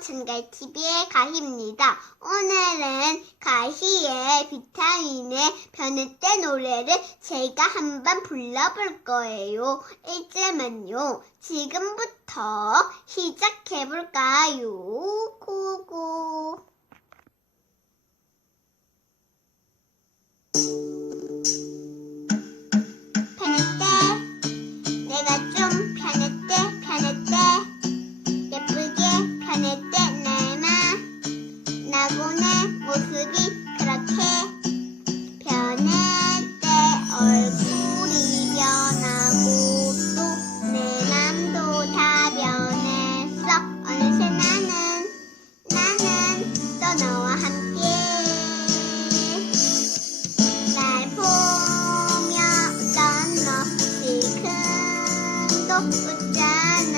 진갈TV의 가희입니다. 오늘은 가희의 비타민의 때 노래를 제가 한번 불러볼 거예요. 1절만요. 지금부터 시작해볼까요? 모습이 그렇게 변했대 얼굴이 변하고 또 내 맘도 다 변했어. 어느새 나는 나는 또 너와 함께 날 보며 웃던 너 지금도 웃잖아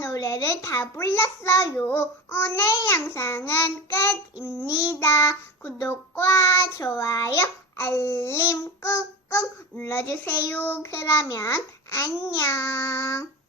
노래를 다 불렀어요. 오늘 영상은 끝입니다. 구독과 좋아요, 알림 꾹꾹 눌러주세요. 그러면 안녕.